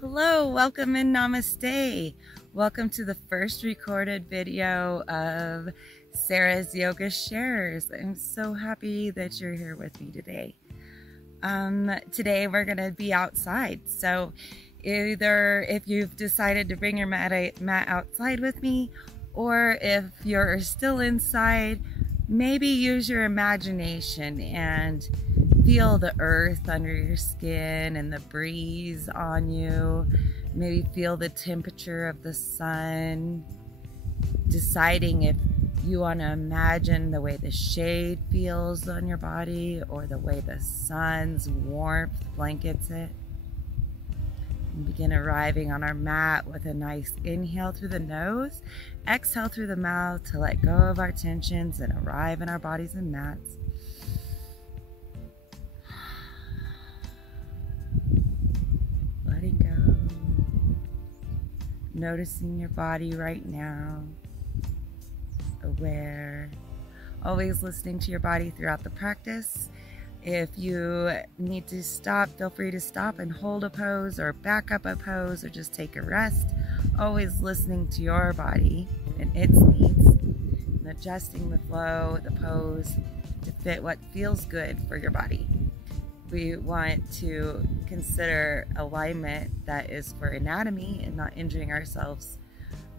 Hello, welcome and namaste. Welcome to the first recorded video of Sarah's Yoga Shares. I'm so happy that you're here with me today. Today we're going to be outside. So either if you've decided to bring your mat outside with me, or if you're still inside, maybe use your imagination and feel the earth under your skin and the breeze on you. Maybe feel the temperature of the sun. Deciding if you want to imagine the way the shade feels on your body or the way the sun's warmth blankets it. And begin arriving on our mat with a nice inhale through the nose, exhale through the mouth to let go of our tensions and arrive in our bodies and mats. Letting go. Noticing your body right now. Aware. Always listening to your body throughout the practice. If you need to stop, feel free to stop and hold a pose or back up a pose or just take a rest. Always listening to your body and its needs and adjusting the flow, the pose to fit what feels good for your body. We want to consider alignment that is for anatomy and not injuring ourselves,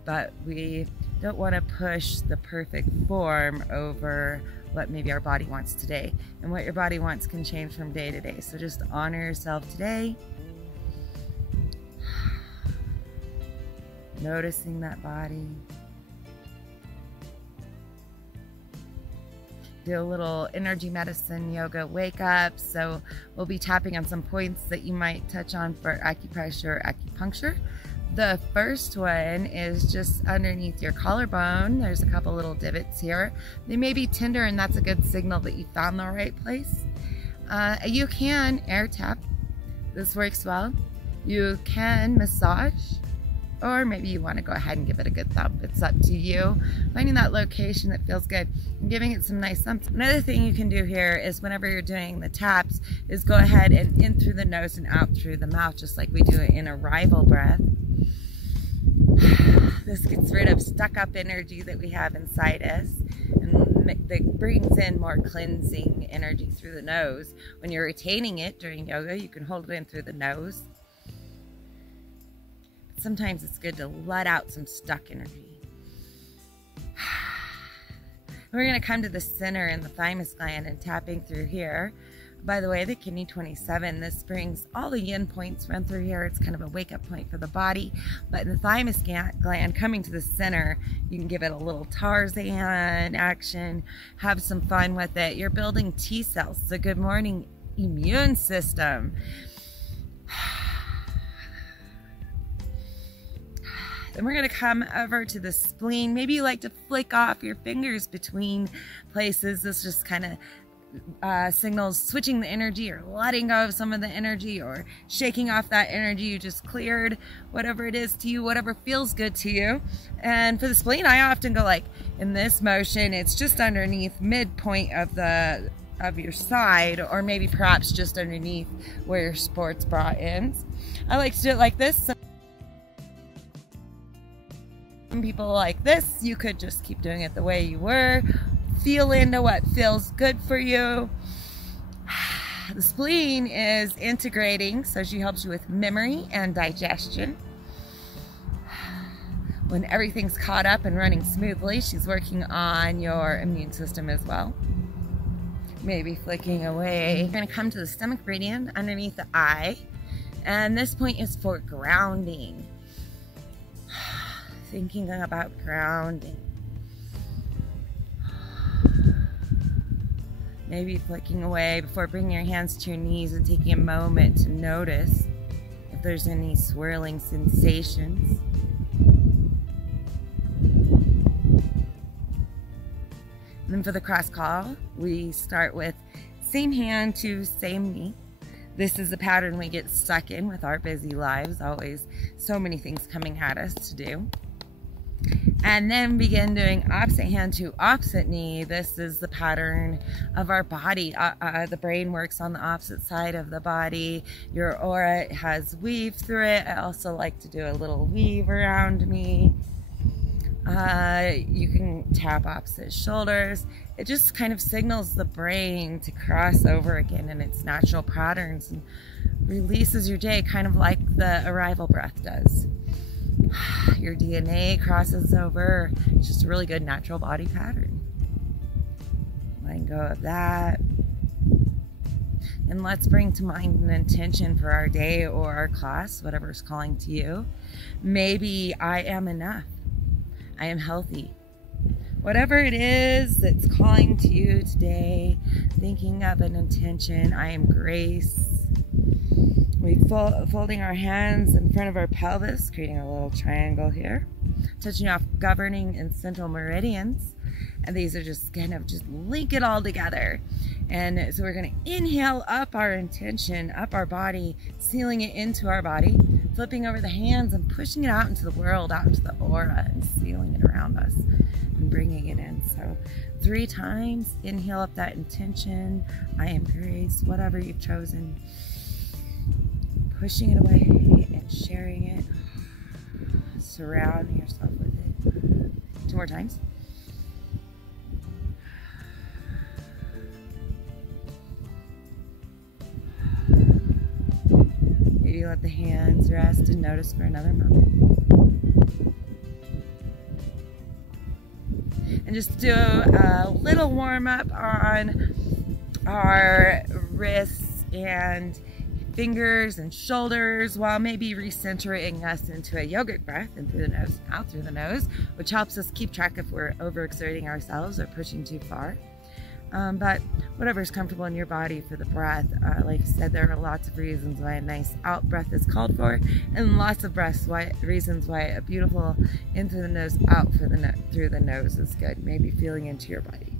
but we don't want to push the perfect form over what maybe our body wants today. And what your body wants can change from day to day. So just honor yourself today. Noticing that body. Do a little energy medicine yoga wake up. So we'll be tapping on some points that you might touch on for acupressure or acupuncture. The first one is just underneath your collarbone. There's a couple little divots here. They may be tender, and that's a good signal that you found the right place. You can air tap. This works well. You can massage, or maybe you want to go ahead and give it a good thump. It's up to you. Finding that location that feels good and giving it some nice thumps. Another thing you can do here is whenever you're doing the taps is go ahead and in through the nose and out through the mouth, just like we do it in arrival breath. This gets rid of stuck up energy that we have inside us and that brings in more cleansing energy through the nose. When you're retaining it during yoga, you can hold it in through the nose. Sometimes it's good to let out some stuck energy. We're going to come to the center in the thymus gland and tapping through here. By the way, the kidney 27, this brings all the yin points run through here. It's kind of a wake-up point for the body. But in the thymus gland, coming to the center, you can give it a little Tarzan action, have some fun with it. You're building T cells. It's a good morning immune system. Then we're going to come over to the spleen. Maybe you like to flick off your fingers between places. This just kind of signals switching the energy or letting go of some of the energy or shaking off that energy you just cleared, whatever it is to you, whatever feels good to you. And for the spleen, I often go like in this motion, it's just underneath midpoint of your side, or maybe perhaps just underneath where your sports bra ends. I like to do it like this. Some people like this. You could just keep doing it the way you were. Feel into what feels good for you. The spleen is integrating, so she helps you with memory and digestion. When everything's caught up and running smoothly, she's working on your immune system as well. Maybe flicking away. We're going to come to the stomach meridian underneath the eye, and this point is for grounding. Thinking about grounding. Maybe flicking away before bringing your hands to your knees and taking a moment to notice if there's any swirling sensations. And then for the cross call, we start with same hand to same knee. This is a pattern we get stuck in with our busy lives. Always so many things coming at us to do. And then begin doing opposite hand to opposite knee. This is the pattern of our body. The brain works on the opposite side of the body. Your aura has weave through it. I also like to do a little weave around me. You can tap opposite shoulders. It just kind of signals the brain to cross over again in its natural patterns and releases your day, kind of like the arrival breath does. Your DNA crosses over. It's just a really good natural body pattern. Letting go of that. And let's bring to mind an intention for our day or our class, whatever's calling to you. Maybe I am enough. I am healthy. Whatever it is that's calling to you today, thinking of an intention. I am grace. We're folding our hands in front of our pelvis, creating a little triangle here, touching off governing and central meridians. And these are just kind of just link it all together. And so we're going to inhale up our intention, up our body, sealing it into our body, flipping over the hands and pushing it out into the world, out into the aura, and sealing it around us and bringing it in. So 3 times, inhale up that intention. I am grace, whatever you've chosen. Pushing it away and sharing it, surrounding yourself with it. 2 more times. Maybe let the hands rest and notice for another moment. And just do a little warm up on our wrists and fingers and shoulders, while maybe recentering us into a yogic breath in through the nose and out through the nose, which helps us keep track if we're overexerting ourselves or pushing too far. But whatever's comfortable in your body for the breath. Like I said, there are lots of reasons why a nice out breath is called for, and lots of reasons why a beautiful in through the nose, out through the nose is good. Maybe feeling into your body.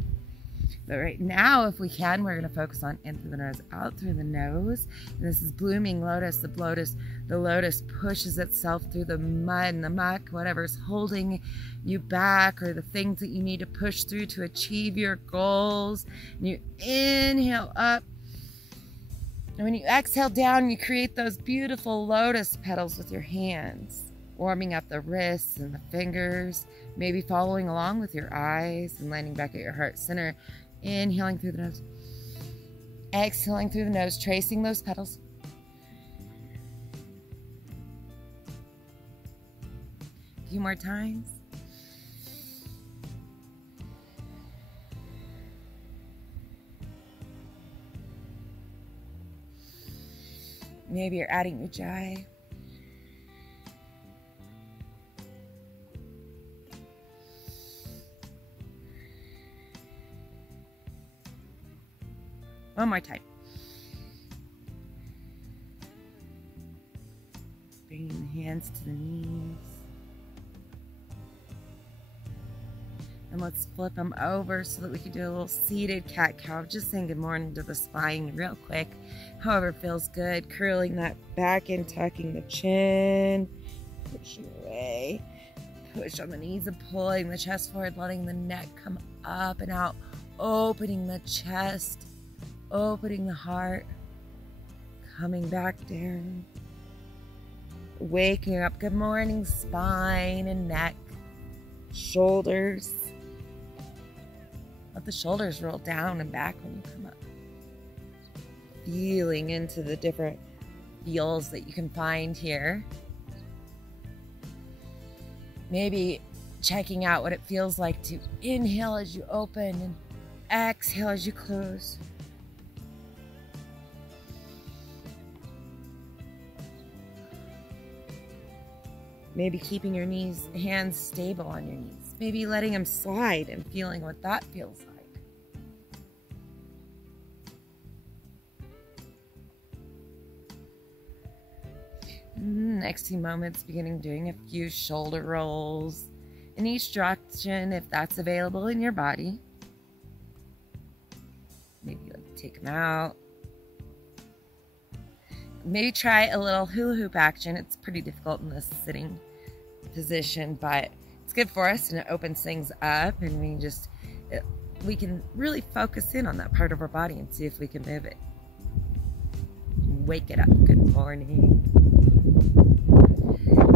But right now, if we can, we're going to focus on in through the nose, out through the nose. And this is blooming lotus. The lotus pushes itself through the mud and the muck, whatever's holding you back, or the things that you need to push through to achieve your goals. And you inhale up. And when you exhale down, you create those beautiful lotus petals with your hands, warming up the wrists and the fingers, maybe following along with your eyes and landing back at your heart center. Inhaling through the nose, exhaling through the nose, tracing those petals. A few more times. Maybe you're adding ujjayi. One more time. Bringing the hands to the knees. And let's flip them over so that we can do a little seated cat-cow. Just saying good morning to the spine real quick. However feels good. Curling that back in, tucking the chin. Pushing away. Push on the knees and pulling the chest forward, letting the neck come up and out. Opening the chest. Opening the heart, coming back down, waking up. Good morning, spine and neck, shoulders. Let the shoulders roll down and back when you come up. Feeling into the different feels that you can find here. Maybe checking out what it feels like to inhale as you open and exhale as you close. Maybe keeping your hands stable on your knees. Maybe letting them slide and feeling what that feels like. Next few moments, beginning doing a few shoulder rolls in each direction if that's available in your body. Maybe take them out. Maybe try a little hula hoop action. It's pretty difficult in this sitting position, but it's good for us, and it opens things up, and we can really focus in on that part of our body and see if we can move it. Wake it up. Good morning.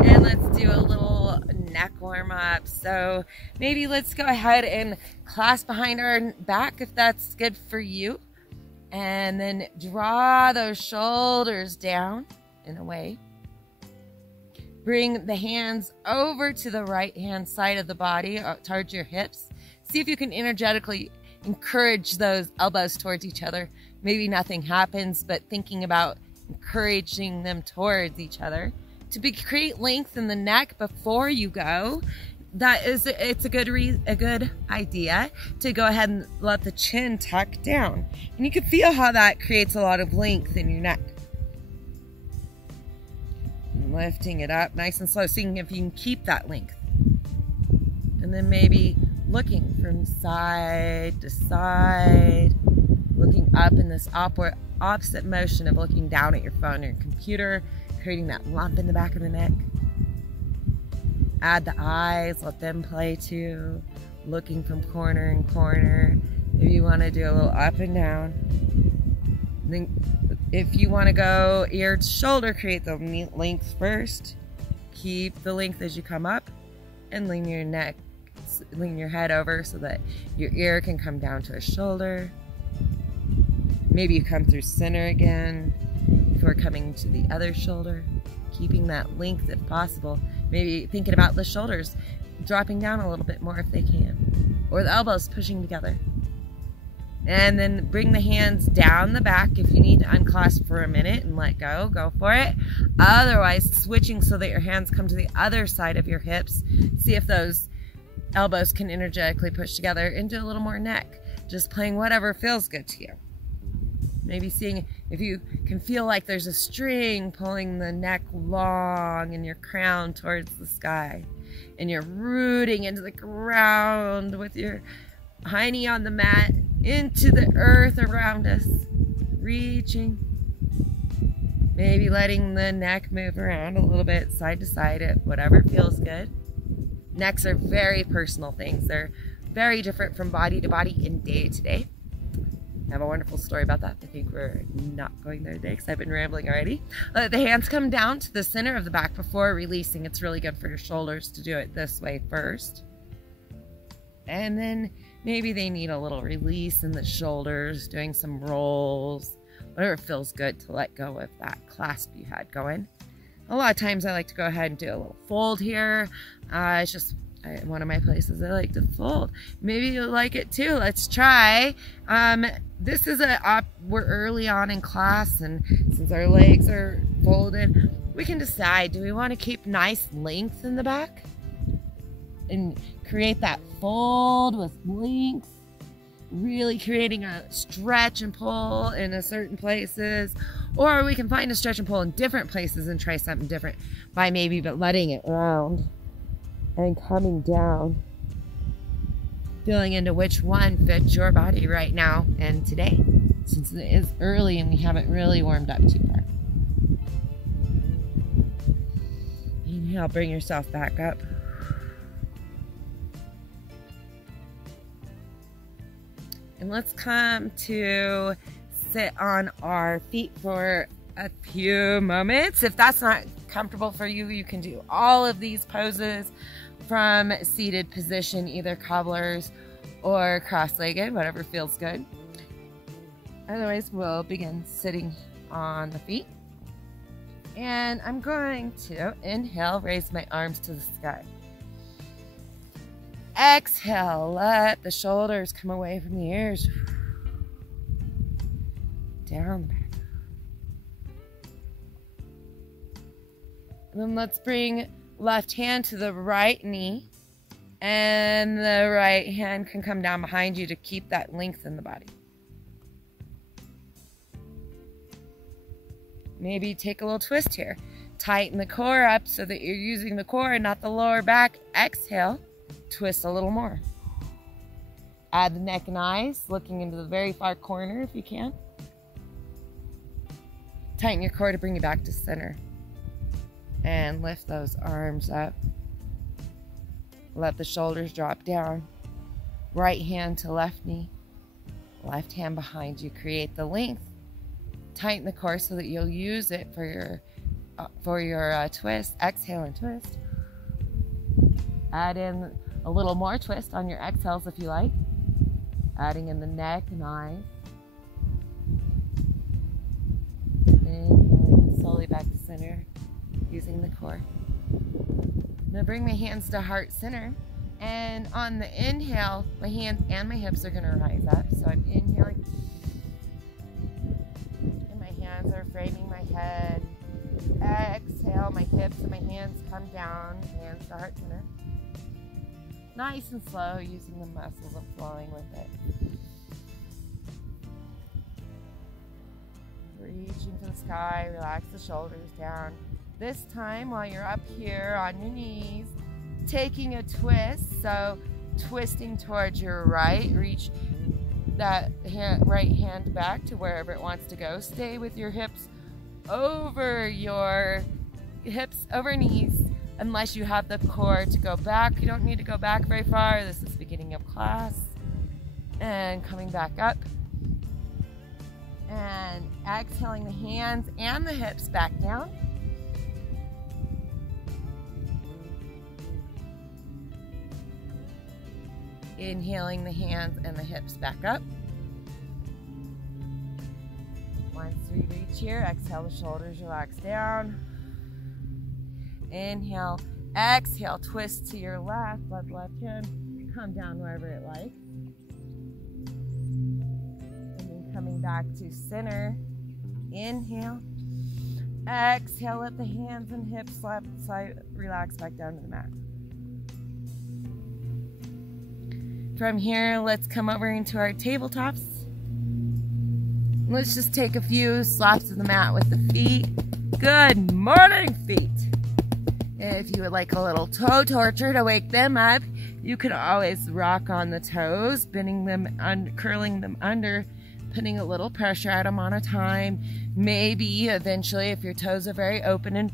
And let's do a little neck warm up. So maybe let's go ahead and clasp behind our back if that's good for you. And then draw those shoulders down in a way. Bring the hands over to the right hand side of the body towards your hips. See if you can energetically encourage those elbows towards each other. Maybe nothing happens, but thinking about encouraging them towards each other. To create length in the neck before you go, it's a good idea to go ahead and let the chin tuck down. And you can feel how that creates a lot of length in your neck. And lifting it up nice and slow, seeing if you can keep that length. And then maybe looking from side to side, looking up in this opposite motion of looking down at your phone or your computer, creating that lump in the back of the neck. Add the eyes, let them play too, looking from corner and corner. Maybe you want to do a little up and down. And then if you want to go ear to shoulder, create the length first. Keep the length as you come up, and lean your head over so that your ear can come down to a shoulder. Maybe you come through center again before coming to the other shoulder, keeping that length if possible. Maybe thinking about the shoulders dropping down a little bit more if they can, or the elbows pushing together. And then bring the hands down the back. If you need to unclasp for a minute and let go, go for it. Otherwise, switching so that your hands come to the other side of your hips. See if those elbows can energetically push together into a little more neck. Just playing whatever feels good to you. Maybe seeing if you can feel like there's a string pulling the neck long and your crown towards the sky. And you're rooting into the ground with your hiney on the mat into the earth around us. Reaching. Maybe letting the neck move around a little bit side to side at whatever feels good. Necks are very personal things. They're very different from body to body and day to day. I have a wonderful story about that. I think we're not going there today because I've been rambling already. Let the hands come down to the center of the back before releasing. It's really good for your shoulders to do it this way first. And then maybe they need a little release in the shoulders, doing some rolls, whatever feels good to let go of that clasp you had going. A lot of times I like to go ahead and do a little fold here. It's just one of my places I like to fold. Maybe you'll like it too. Let's try. This is we're early on in class, and since our legs are folded, we can decide, do we want to keep nice length in the back and create that fold with length, really creating a stretch and pull in certain places, or we can find a stretch and pull in different places and try something different by but letting it round and coming down, feeling into which one fits your body right now and today, since it is early and we haven't really warmed up too far. Inhale, bring yourself back up. And let's come to sit on our feet for a few moments. If that's not comfortable for you, you can do all of these poses from seated position, either cobblers or cross-legged, whatever feels good. Otherwise, we'll begin sitting on the feet. And I'm going to inhale, raise my arms to the sky. Exhale, let the shoulders come away from the ears. Down the back. And then let's bring left hand to the right knee, and the right hand can come down behind you to keep that length in the body. Maybe take a little twist here. Tighten the core up so that you're using the core and not the lower back. Exhale, twist a little more. Add the neck and eyes, looking into the very far corner if you can. Tighten your core to bring you back to center. And lift those arms up. Let the shoulders drop down. Right hand to left knee. Left hand behind you. Create the length. Tighten the core so that you'll use it for your twist. Exhale and twist. Add in a little more twist on your exhales if you like. Adding in the neck and eyes. Inhaling slowly back to center using the core. Now bring my hands to heart center. And on the inhale, my hands and my hips are going to rise up. So I'm inhaling. And my hands are framing my head. Exhale, my hips and my hands come down. Hands to heart center. Nice and slow, using the muscles and flowing with it. Reaching for the sky, relax the shoulders down. This time, while you're up here on your knees, taking a twist, so twisting towards your right, reach that right hand back to wherever it wants to go. Stay with your hips over knees, unless you have the core to go back. You don't need to go back very far. This is beginning of class. And coming back up. And exhaling the hands and the hips back down. Inhaling the hands and the hips back up. Once we reach here, exhale the shoulders, relax down. Inhale, exhale, twist to your left, let the left hand come down wherever it likes. And then coming back to center. Inhale, exhale, let the hands and hips left side relax back down to the mat. From here, let's come over into our tabletops. Let's just take a few slaps of the mat with the feet. Good morning, feet. If you would like a little toe torture to wake them up, you can always rock on the toes, bending them, curling them under, putting a little pressure at them on a time. Maybe eventually, if your toes are very open and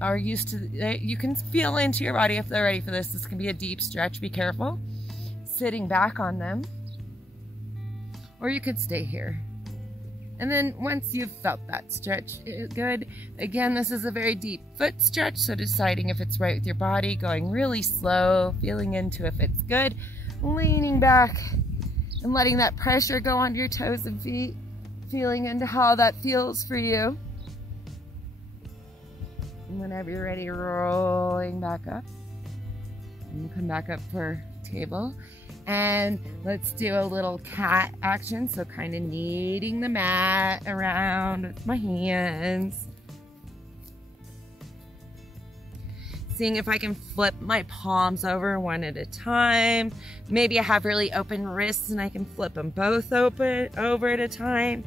are used to it, you can feel into your body if they're ready for this. This can be a deep stretch. Be careful. Sitting back on them. Or you could stay here. And then once you've felt that stretch good, again, this is a very deep foot stretch, so deciding if it's right with your body, going really slow, feeling into if it's good, leaning back and letting that pressure go onto your toes and feet, feeling into how that feels for you. And whenever you're ready, rolling back up. And come back up for table. And let's do a little cat action. So kind of kneading the mat around with my hands. Seeing if I can flip my palms over one at a time. Maybe I have really open wrists and I can flip them both open over at a time.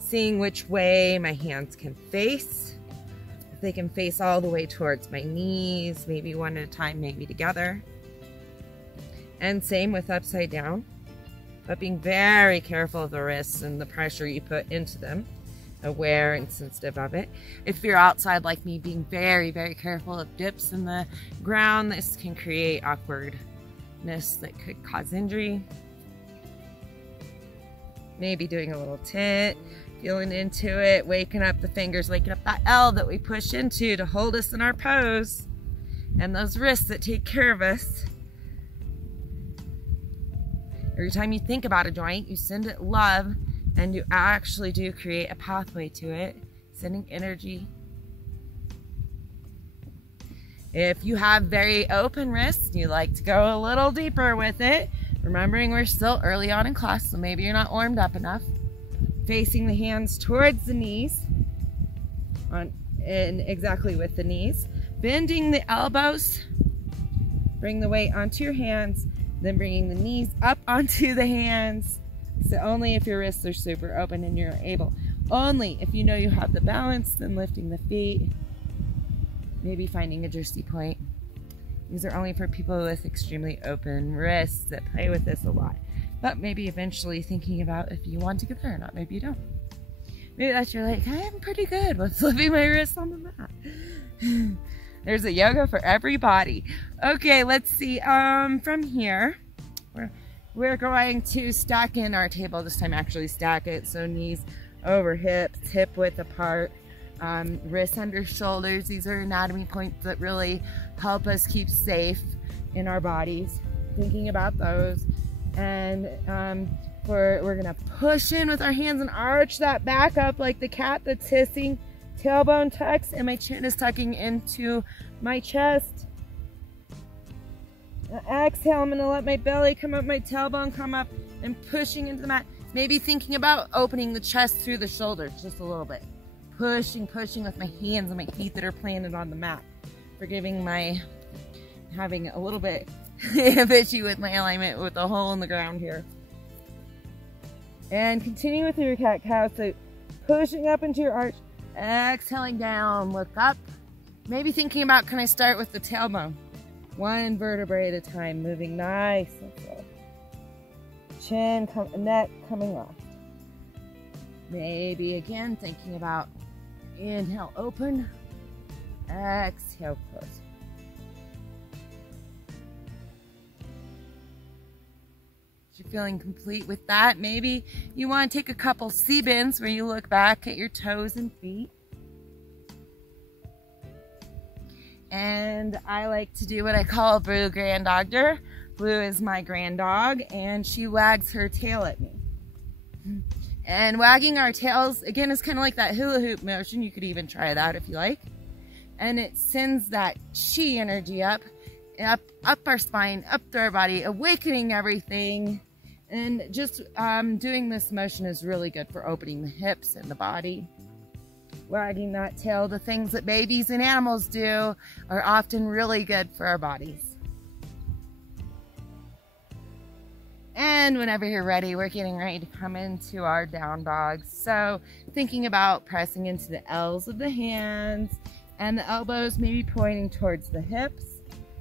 Seeing which way my hands can face. If they can face all the way towards my knees, maybe one at a time, maybe together. And same with upside down, but being very careful of the wrists and the pressure you put into them, aware and sensitive of it. If you're outside like me, being very, very careful of dips in the ground. This can create awkwardness that could cause injury. Maybe doing a little tit, feeling into it, waking up the fingers, waking up that L that we push into to hold us in our pose, and those wrists that take care of us. Every time you think about a joint, you send it love, and you actually do create a pathway to it, sending energy. If you have very open wrists, you like to go a little deeper with it, remembering we're still early on in class, so maybe you're not warmed up enough. Facing the hands towards the knees, and exactly with the knees. Bending the elbows, bring the weight onto your hands, then bringing the knees up onto the hands. So only if your wrists are super open and you're able. Only if you know you have the balance, then lifting the feet. Maybe finding a jersey point. These are only for people with extremely open wrists that play with this a lot. But maybe eventually thinking about if you want to get there or not. Maybe you don't. Maybe that's you're like, I'm pretty good with flipping my wrists on the mat. There's a yoga for everybody. Okay, let's see. From here, we're going to stack in our table this time. Actually stack it, so knees over hips, hip width apart, wrists under shoulders. These are anatomy points that really help us keep safe in our bodies. Thinking about those. And we're gonna push in with our hands and arch that back up like the cat that's hissing. Tailbone tucks, and my chin is tucking into my chest. Exhale, I'm gonna let my belly come up, my tailbone come up, and pushing into the mat. Maybe thinking about opening the chest through the shoulders just a little bit. Pushing with my hands and my feet that are planted on the mat. Forgiving my having a little bit of issue with my alignment with the hole in the ground here. And continue with your cat-cow, so pushing up into your arch. Exhaling down, look up. Maybe thinking about, can I start with the tailbone? One vertebrae at a time, moving nice and slow. Chin, neck coming off. Maybe again thinking about inhale, open. Exhale, close. You're feeling complete with that. Maybe you want to take a couple C-bends where you look back at your toes and feet. And I like to do what I call a Blue Grand Dogger. Blue is my grand dog, and she wags her tail at me. And wagging our tails, again, is kind of like that hula hoop motion. You could even try that if you like. And it sends that chi energy up our spine, up through our body, awakening everything. And just doing this motion is really good for opening the hips and the body. Wagging that tail, the things that babies and animals do are often really good for our bodies. And whenever you're ready, we're getting ready to come into our down dogs. So thinking about pressing into the L's of the hands and the elbows maybe pointing towards the hips.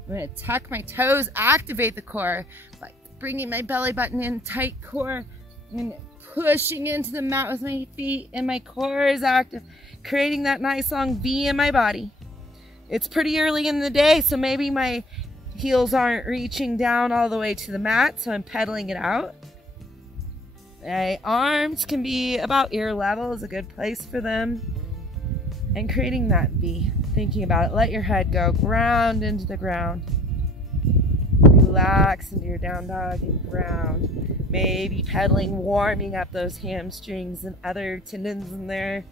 I'm going to tuck my toes, activate the core by bringing my belly button in, tight core, and pushing into the mat with my feet, and my core is active, creating that nice long V in my body. It's pretty early in the day, so maybe my heels aren't reaching down all the way to the mat, so I'm pedaling it out. My arms can be about ear level, is a good place for them. And creating that V, thinking about it. Let your head go, ground into the ground. Relax into your down dog and ground. Maybe pedaling, warming up those hamstrings and other tendons in there.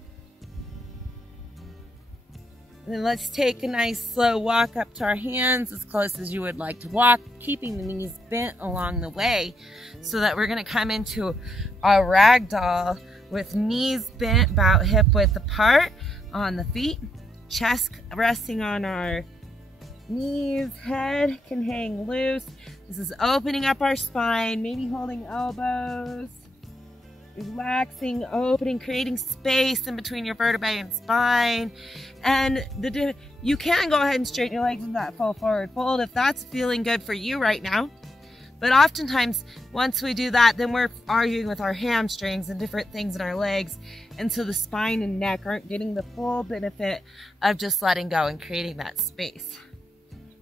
And then let's take a nice slow walk up to our hands as close as you would like to walk, keeping the knees bent along the way, so that we're going to come into a ragdoll with knees bent about hip width apart on the feet, chest resting on our knees, head can hang loose. This is opening up our spine, maybe holding elbows, relaxing, opening, creating space in between your vertebrae and spine. And you can go ahead and straighten your legs in that full forward fold if that's feeling good for you right now. But oftentimes, once we do that, then we're arguing with our hamstrings and different things in our legs. And so the spine and neck aren't getting the full benefit of just letting go and creating that space.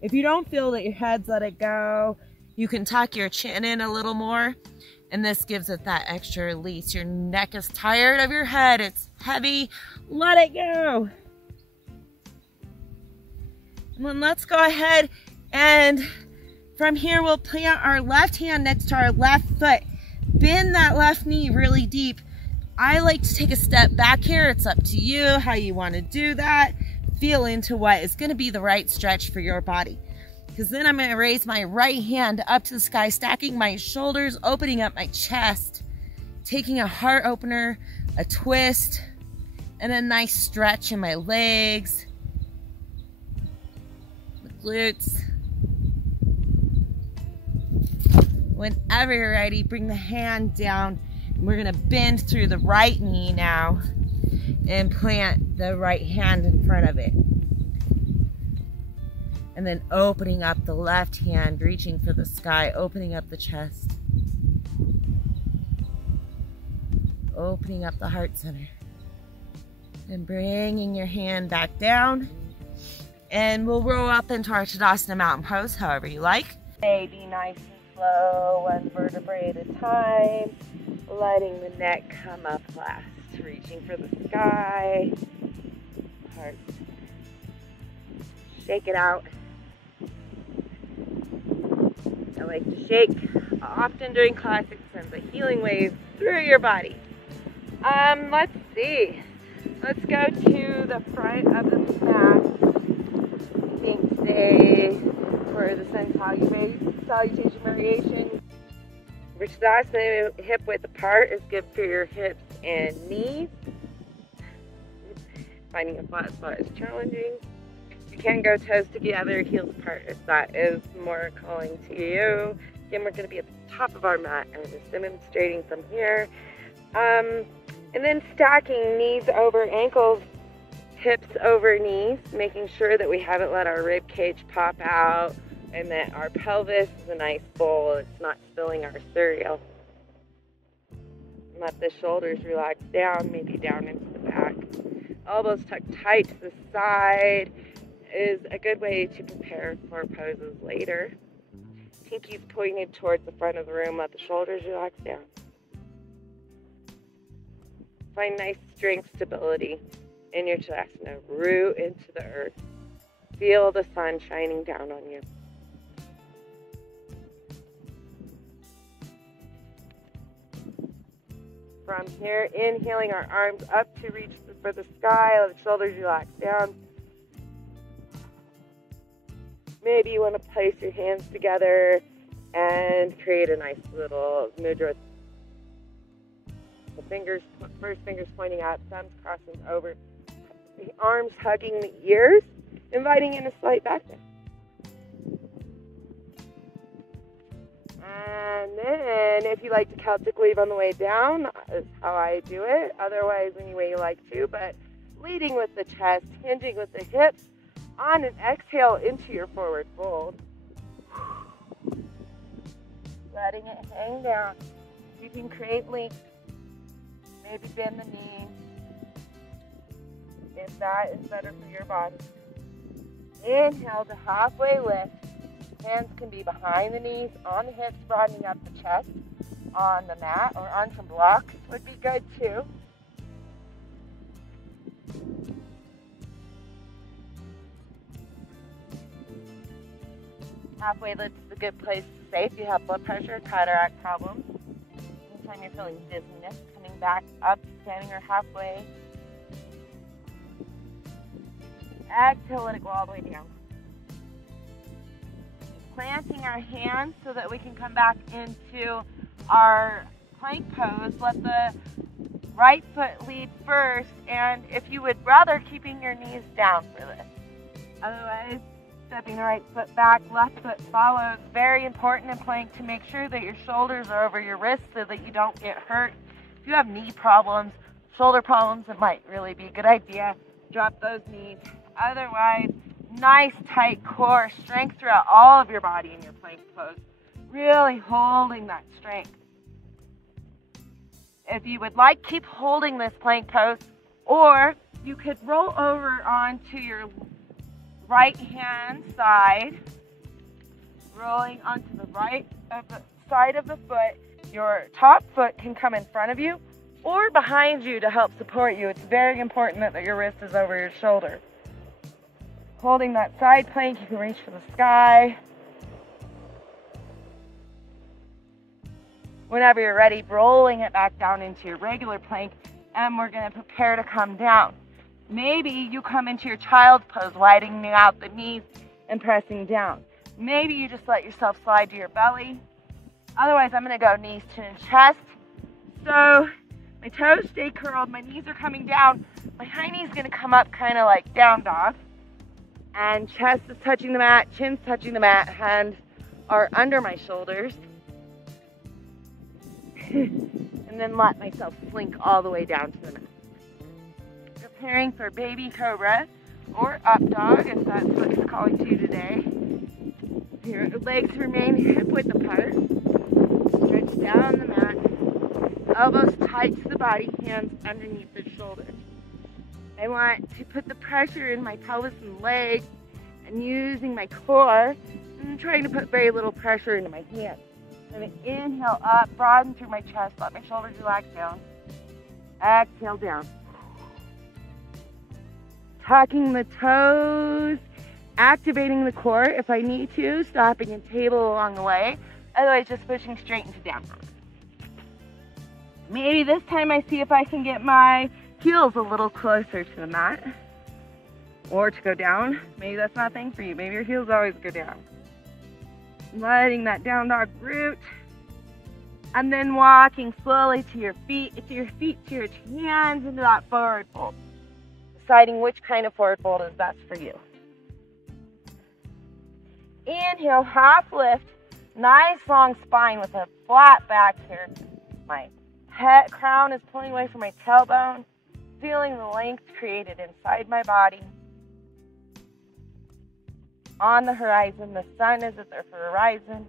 If you don't feel that your head's let it go, you can tuck your chin in a little more. And this gives it that extra release. Your neck is tired of your head. It's heavy. Let it go. And then let's go ahead and from here, we'll plant our left hand next to our left foot. Bend that left knee really deep. I like to take a step back here. It's up to you how you want to do that. Feel into what is going to be the right stretch for your body. Because then I'm going to raise my right hand up to the sky, stacking my shoulders, opening up my chest, taking a heart opener, a twist, and a nice stretch in my legs, the glutes. Whenever you're ready, bring the hand down. We're going to bend through the right knee now and plant the right hand in front of it. And then opening up the left hand, reaching for the sky, opening up the chest. Opening up the heart center. And bringing your hand back down And we'll roll up into our Tadasana mountain pose however you like. Be nice and slow, one vertebrae at a time, letting the neck come up last, reaching for the sky. Heart. Shake it out. I like to shake often during class. It sends a healing wave through your body. Let's see. Let's go to the front of the mat. I think today for the sun salutation variation. Vrishthasana, hip width apart, is good for your hips and knees. Finding a flat spot is challenging. You can go toes together, heels apart if that is more calling to you. Again, we're going to be at the top of our mat and just demonstrating from here. And then stacking knees over ankles, hips over knees, making sure that we haven't let our rib cage pop out and that our pelvis is a nice bowl. It's not spilling our cereal. Let the shoulders relax down, maybe down into the back. Elbows tucked tight to the side is a good way to prepare for poses later. Pinkies pointed towards the front of the room. Let the shoulders relax down. Find nice strength, stability in your Tadasana. Root into the earth. Feel the sun shining down on you. From here, inhaling our arms up to reach for the sky. Let the shoulders relax down. Maybe you want to place your hands together and create a nice little mudra. The first fingers pointing out, thumbs crossing over, the arms hugging the ears, inviting in a slight back bend. And then if you like to Celtic weave on the way down, is how I do it. Otherwise, any way you like to, but leading with the chest, hinging with the hips, on an exhale into your forward fold. Letting it hang down. You can create length. Maybe bend the knee if that is better for your body. Inhale to halfway lift. Hands can be behind the knees, on the hips, broadening up the chest. On the mat or on some blocks would be good too. Halfway lift is a good place to stay if you have blood pressure or cataract problems. Anytime you're feeling dizziness, coming back up, standing or halfway. Exhale, let it go all the way down. Planting our hands so that we can come back into our plank pose. Let the right foot lead first, and if you would rather, keeping your knees down for this. Otherwise, stepping the right foot back, left foot follows. Very important in plank to make sure that your shoulders are over your wrists so that you don't get hurt. If you have knee problems, shoulder problems, it might really be a good idea. Drop those knees. Otherwise, nice tight core, strength throughout all of your body in your plank pose. Really holding that strength. If you would like, keep holding this plank pose, or you could roll over onto your right hand side, rolling onto the right of the side of the foot. Your top foot can come in front of you or behind you to help support you. It's very important that your wrist is over your shoulder. Holding that side plank, you can reach for the sky. Whenever you're ready, rolling it back down into your regular plank, and we're going to prepare to come down. Maybe you come into your child's pose, widening out the knees and pressing down. Maybe you just let yourself slide to your belly. Otherwise, I'm going to go knees, chin, and chest. So my toes stay curled, my knees are coming down. My high knee is going to come up kind of like down dog. And chest is touching the mat, chin's touching the mat, hands are under my shoulders. And then let myself slink all the way down to the mat. Preparing for baby cobra or up dog, if that's what it's calling to you today. Your legs remain hip width apart. Stretch down the mat. Elbows tight to the body, hands underneath the shoulders. I want to put the pressure in my pelvis and legs and using my core, and trying to put very little pressure into my hands. I'm going to inhale up, broaden through my chest, let my shoulders relax down. Exhale down. Tucking the toes, activating the core if I need to, stopping and table along the way. Otherwise, just pushing straight into down. Maybe this time I see if I can get my heels a little closer to the mat. Or to go down. Maybe that's not a thing for you. Maybe your heels always go down. Letting that down dog root. And then walking slowly to your feet, to your hands, into that forward fold. Deciding which kind of forward fold is best for you. Inhale, half lift. Nice long spine with a flat back here. My head crown is pulling away from my tailbone. Feeling the length created inside my body. On the horizon, the sun is at the horizon.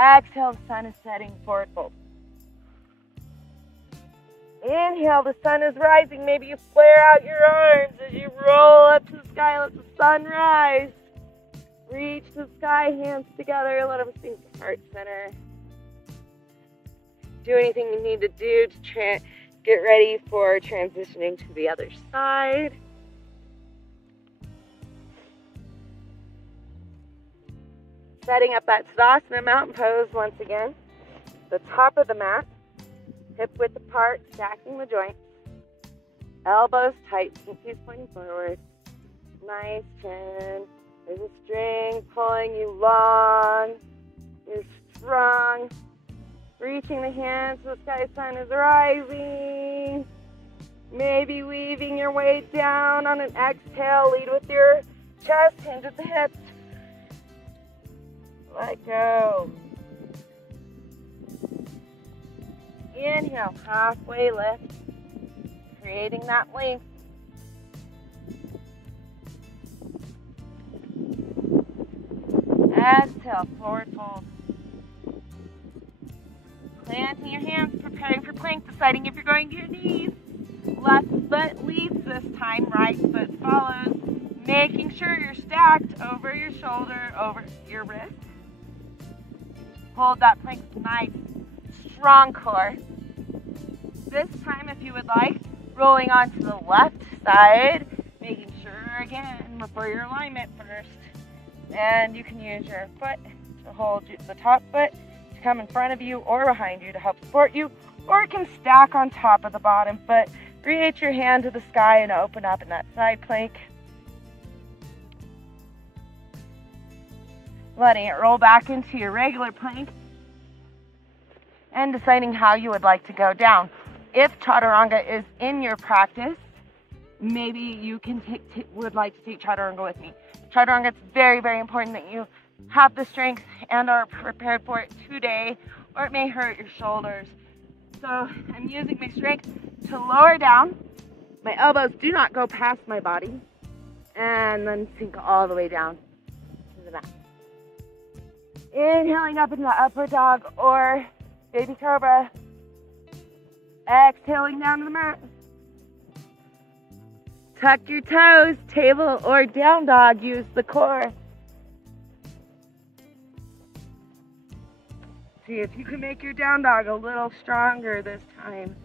Exhale, the sun is setting, forward fold. Inhale, the sun is rising. Maybe you flare out your arms as you roll up to the sky, let the sun rise. Reach the sky, hands together, let them sink to heart center. Do anything you need to do to get ready for transitioning to the other side. Setting up that Tadasana mountain pose once again. The top of the mat, hip width apart, stacking the joints. Elbows tight, pinkies pointing forward. Nice chin. There's a string pulling you long. You're strong. Reaching the hands to the sky, sun is rising. Maybe weaving your way down on an exhale. Lead with your chest, hinge at the hips. Let go. Inhale, halfway lift. Creating that length. Exhale, forward fold. Planting your hands, preparing for plank, deciding if you're going to your knees. Left foot leads this time, right foot follows. Making sure you're stacked over your shoulder, over your wrist. Hold that plank, nice, strong core. This time, if you would like, rolling onto the left side, making sure, again, before your alignment first. And you can use your foot to hold the top foot to come in front of you or behind you to help support you, or it can stack on top of the bottom foot. Reach your hand to the sky and open up in that side plank. Letting it roll back into your regular plank and deciding how you would like to go down. If Chaturanga is in your practice, maybe you can would like to take Chaturanga with me. Chaturanga, it's very, very important that you have the strength and are prepared for it today, or it may hurt your shoulders. So I'm using my strength to lower down. My elbows do not go past my body, and then sink all the way down to the mat. Inhaling up into the upward dog or baby cobra. Exhaling down to the mat. Tuck your toes, table or down dog, use the core. See if you can make your down dog a little stronger this time.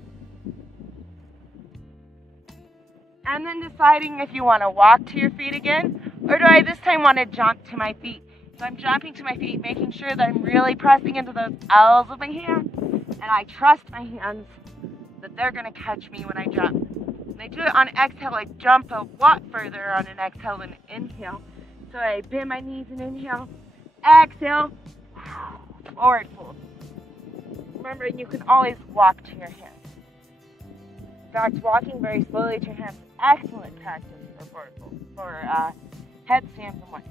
And then deciding if you want to walk to your feet again, or do I this time want to jump to my feet? So I'm jumping to my feet, making sure that I'm really pressing into those L's with my hands, and I trust my hands that they're going to catch me when I jump. When I do it on exhale, I jump a lot further on an exhale than inhale. So I bend my knees and inhale, exhale, forward fold. Remember, you can always walk to your hands. In fact, walking very slowly to your hands, excellent practice for forward fold, for headstands and whatnot.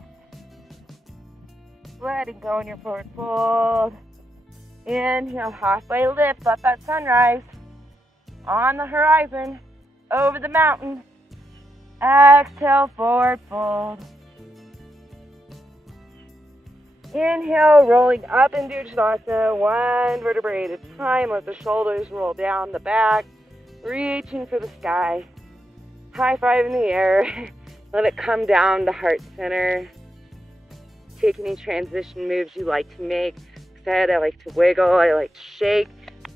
Letting go in your forward fold. Inhale, halfway lift, let that sun rise. On the horizon, over the mountain. Exhale, forward fold. Inhale, rolling up into Tadasana, one vertebrae at a time. Let the shoulders roll down the back, reaching for the sky. High five in the air. Let it come down to heart center. Take any transition moves you like to make. Said I like to wiggle, I like to shake.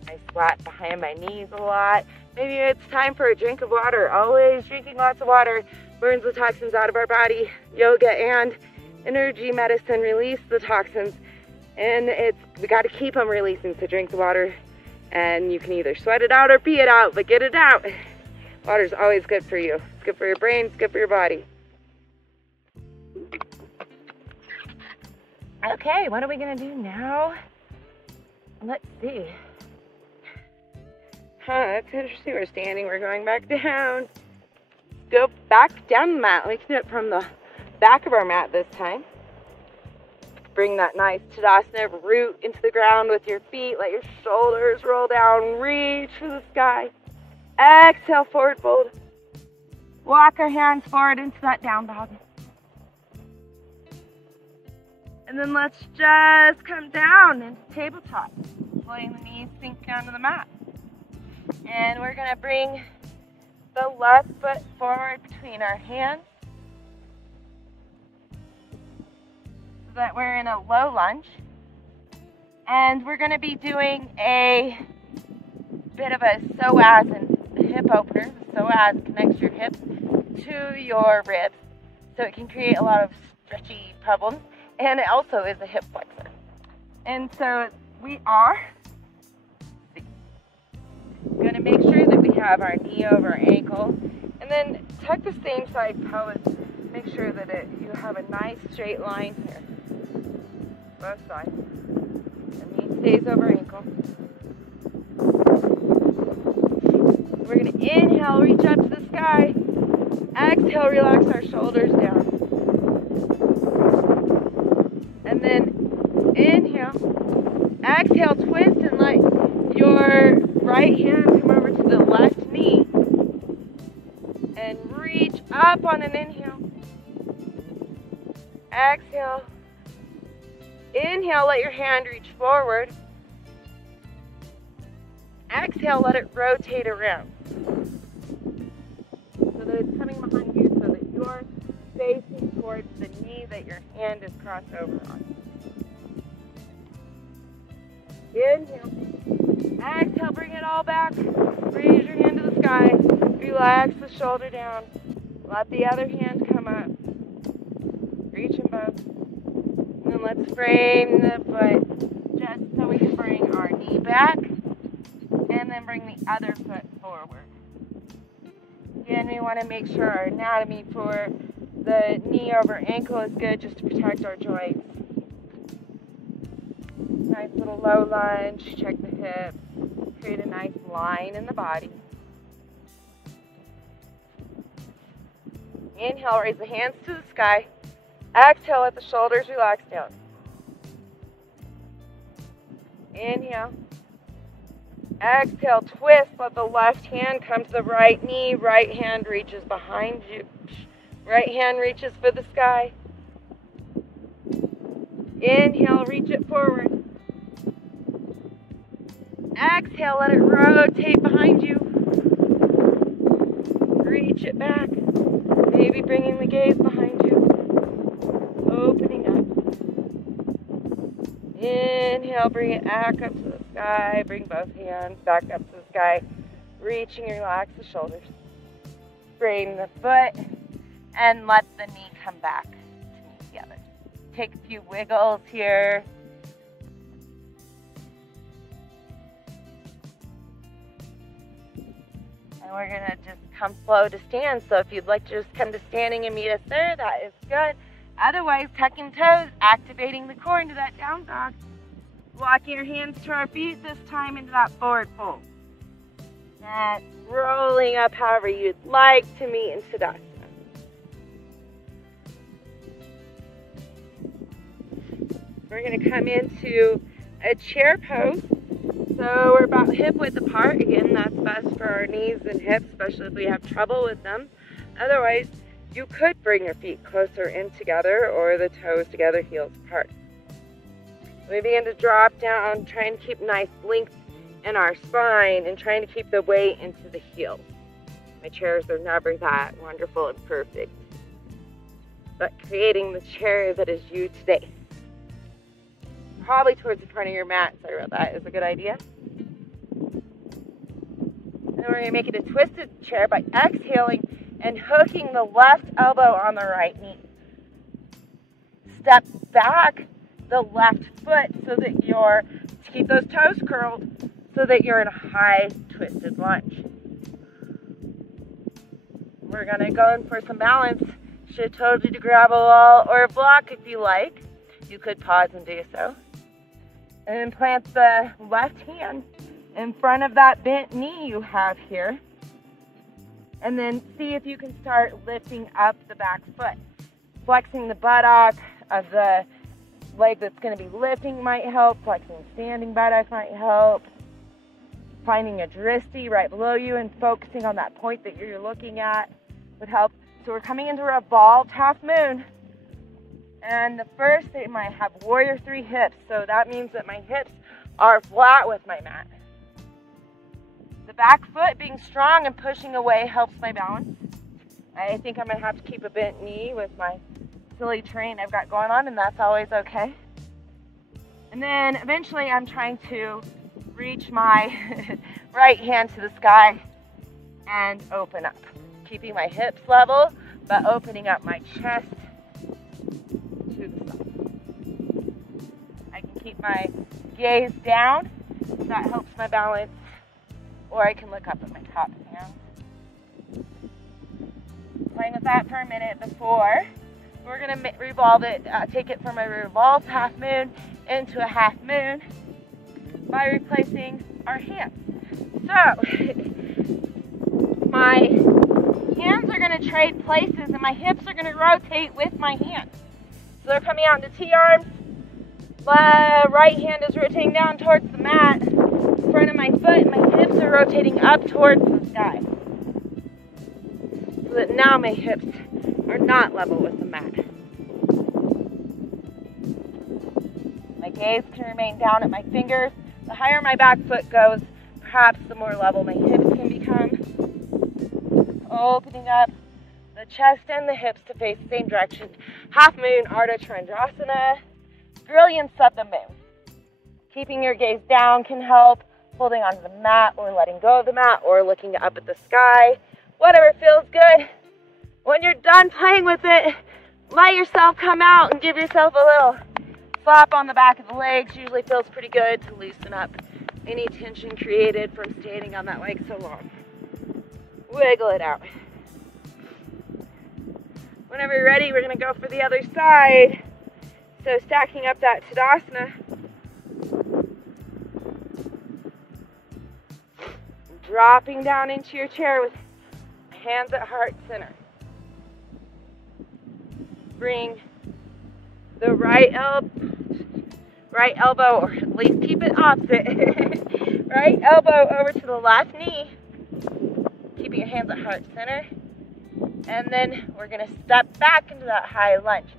I squat behind my knees a lot. Maybe it's time for a drink of water. Always drinking lots of water burns the toxins out of our body. Yoga and energy medicine release the toxins, and we got to keep them releasing. So drink the water, and you can either sweat it out or pee it out, but get it out. Water's always good for you. It's good for your brain, it's good for your body. Okay, what are we gonna do now? Let's see. That's interesting. We're standing, we're going back down. Go back down the mat. We can do it from the back of our mat this time. Bring that nice Tadasana, root into the ground with your feet. Let your shoulders roll down, reach for the sky. Exhale, forward fold. Walk our hands forward into that down dog. And then let's just come down into tabletop. Letting the knees sink down to the mat. And we're gonna bring the left foot forward between our hands so that we're in a low lunge. And we're gonna be doing a bit of a psoas and hip opener. The psoas connects your hips to your ribs, so it can create a lot of stretchy problems. And it also is a hip flexor. And so we are going to make sure that we have our knee over our ankle. And then tuck the same side pelvis. Make sure that you have a nice straight line here. Both sides. The knee stays over ankle. We're going to inhale, reach up to the sky. Exhale, relax our shoulders down. And then inhale, exhale, twist and let your right hand come over to the left knee and reach up on an inhale. Exhale. Inhale, let your hand reach forward. Exhale, let it rotate around. So that it's coming behind you so that you're facing towards the knee that your hand is crossed over on. Inhale. Exhale, bring it all back. Raise your hand to the sky. Relax the shoulder down. Let the other hand come up. Reach them both. And then let's frame the foot just so we can bring our knee back. And then bring the other foot forward. Again, we want to make sure our anatomy for the knee over ankle is good just to protect our joints. Nice little low lunge, check the hips, create a nice line in the body. Inhale, raise the hands to the sky. Exhale, let the shoulders relax down. Inhale. Exhale, twist, let the left hand come to the right knee, right hand reaches behind you. Right hand reaches for the sky. Inhale, reach it forward. Exhale, let it rotate behind you. Reach it back. Maybe bringing the gaze behind you. Opening up. Inhale, bring it back up to the sky. Bring both hands back up to the sky. Reaching, relax the shoulders. Frame the foot. And let the knee come back to meet together. Take a few wiggles here. And we're going to just come slow to stand. So if you'd like to just come to standing and meet us there, that is good. Otherwise, tucking toes, activating the core into that down dog. Walking your hands to our feet, this time into that forward fold. That's rolling up however you'd like to meet in Tadasana. We're going to come into a chair pose. So we're about hip width apart. Again, that's best for our knees and hips, especially if we have trouble with them. Otherwise, you could bring your feet closer in together or the toes together, heels apart. We begin to drop down, trying to keep nice length in our spine and trying to keep the weight into the heels. My chairs are never that wonderful and perfect. but creating the chair that is you today. Probably towards the front of your mat, sorry about that, is a good idea. And we're going to make it a twisted chair by exhaling and hooking the left elbow on the right knee. Step back the left foot so that you're, to keep those toes curled, so that you're in a high twisted lunge. We're going to go in for some balance. Should have told you to grab a wall or a block if you like. You could pause and do so. And plant the left hand in front of that bent knee you have here. And then see if you can start lifting up the back foot. Flexing the buttock of the leg that's going to be lifting might help. Flexing standing buttock might help. Finding a dristy right below you and focusing on that point that you're looking at would help. So we're coming into revolved half moon. And the first they might have warrior 3 hips. So that means that my hips are flat with my mat. The back foot being strong and pushing away helps my balance. I think I'm going to have to keep a bent knee with my silly terrain I've got going on, and that's always okay. And then eventually I'm trying to reach my right hand to the sky and open up. Keeping my hips level, but opening up my chest to the side. I can keep my gaze down, so that helps my balance, or I can look up at my top hand. Playing with that for a minute before we're going to revolve it, take it from a revolved half moon into a half moon by replacing our hands. So, my hands are going to trade places and my hips are going to rotate with my hands. So they're coming out into T-arms. My right hand is rotating down towards the mat. In front of my foot, my hips are rotating up towards the sky. So that now my hips are not level with the mat. My gaze can remain down at my fingers. The higher my back foot goes, perhaps the more level my hips can become. Opening up the chest and the hips to face the same direction. Half moon, Ardha Chandrasana. Brilliance of the moon. Keeping your gaze down can help. Holding onto the mat or letting go of the mat or looking up at the sky. Whatever feels good. When you're done playing with it, let yourself come out and give yourself a little slap on the back of the legs. Usually feels pretty good to loosen up any tension created from standing on that leg so long. Wiggle it out. Whenever you're ready, we're going to go for the other side. So stacking up that Tadasana. Dropping down into your chair with hands at heart center. Bring the right elbow, or at least keep it opposite. Right elbow over to the left knee. Keeping your hands at heart center. And then we're going to step back into that high lunge.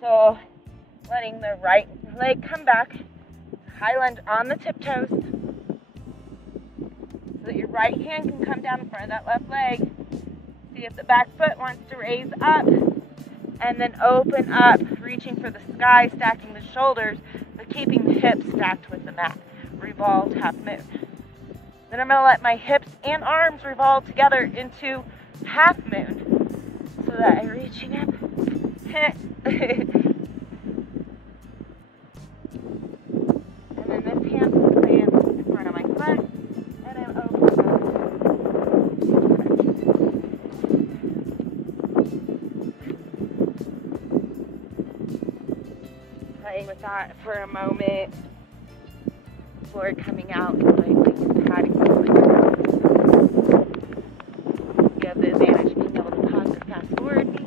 So letting the right leg come back. High lunge on the tiptoes. So that your right hand can come down in front of that left leg. See if the back foot wants to raise up. And then open up, reaching for the sky, stacking the shoulders, but keeping the hips stacked with the mat. Revolved half moon. Then I'm going to let my hips and arms revolve together into half moon. So that I'm reaching up. And then this hand lands in front of my foot. And I'm open. Playing with that for a moment before coming out and like patting the leg. You have the advantage of being able to pause or fast forward me.